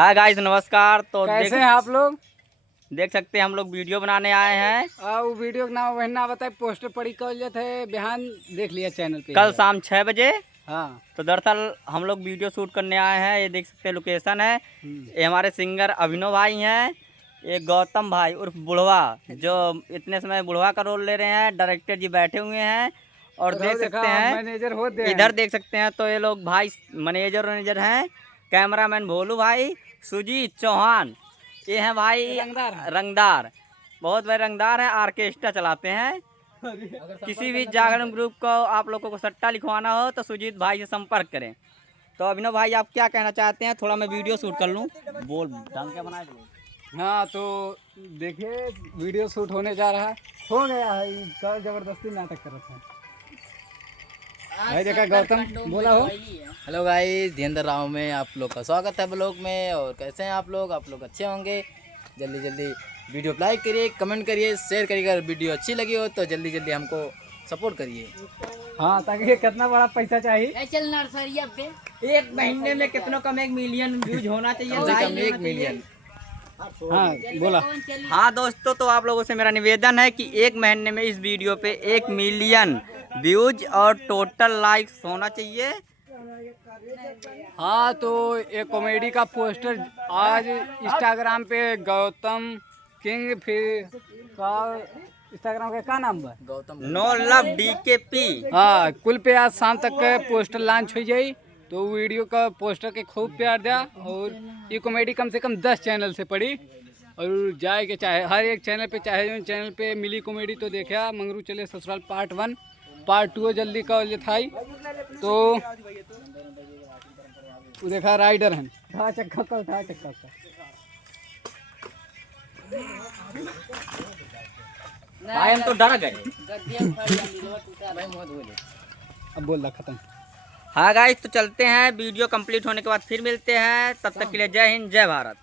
Hi guys, नमस्कार। तो कैसे हैं आप लोग? देख सकते हैं हम लोग वीडियो बनाने आए हैं। वो वीडियो का नाम वही ना बताए, पोस्टर पड़ी कल थे बिहान देख लिया चैनल पे कल शाम 6 बजे। हाँ। तो दरअसल हम लोग वीडियो शूट करने आए हैं। ये देख सकते हैं लोकेशन है। ये हमारे सिंगर अभिनव भाई हैं। ये गौतम भाई उर्फ बुढ़वा, जो इतने समय बुढ़वा का रोल ले रहे हैं। डायरेक्टर जी बैठे हुए हैं और देख सकते हैं मैनेजर होते इधर देख सकते हैं। तो ये लोग भाई मैनेजर हैं। कैमरामैन भोलू भाई, सुजीत चौहान, ये हैं भाई रंगदार। बहुत बड़े रंगदार है, ऑर्केस्ट्रा चलाते हैं। किसी भी जागरण ग्रुप को आप लोगों को सट्टा लिखवाना हो तो सुजीत भाई से संपर्क करें। तो अभिनव भाई, आप क्या कहना चाहते हैं? थोड़ा मैं वीडियो शूट कर लूं। बोल ढंग के बनाए दो। हाँ, तो देखिए वीडियो शूट होने जा रहा है। हो गया है, कल जबरदस्ती नाटक कर रहा था। भाई देखा गौतम बोला हो। हेलो गाइस, धीरेन्द्र राव में आप लोग का स्वागत है ब्लॉग में। और कैसे हैं आप लोग अच्छे होंगे। जल्दी जल्दी वीडियो को लाइक करिए, कमेंट करिए, शेयर करिए। अगर वीडियो अच्छी लगी हो तो जल्दी जल्दी हमको सपोर्ट करिए। हाँ, ताकि कितना बड़ा पैसा चाहिए। चल नर्सरी पे एक महीने में कितनों कम 1 मिलियन व्यूज होना चाहिए। कम से कम 1 मिलियन। हाँ बोला। हाँ दोस्तों, तो आप लोगों से मेरा निवेदन है कि 1 महीने में इस वीडियो पे 1 मिलियन व्यूज और टोटल लाइक्स होना चाहिए। हाँ, तो एक कॉमेडी का पोस्टर आज इंस्टाग्राम पे गौतम किंग, फिर का इंस्टाग्राम का क्या नाम है? गौतम नो लव DKP। हाँ, कुल पे आज शाम तक के पोस्टर लॉन्च हो जाई। तो वीडियो का पोस्टर के खूब प्यार दिया। और ये कॉमेडी कम से कम 10 चैनल से पड़ी और जाए के चाहे हर एक चैनल पे, चाहे जो चैनल पे मिली कॉमेडी तो देखा। मंगरू चले ससुराल पार्ट 1 पार्ट 2 जल्दी का था। तो वो देखा राइडर हैं था चक्का कल था चक्का का। भाई हम तो डर गए। अब बोल रहा खत्म। हाँ गाइस, तो चलते हैं। वीडियो कंप्लीट होने के बाद फिर मिलते हैं। तब तक के लिए जय हिंद, जय भारत।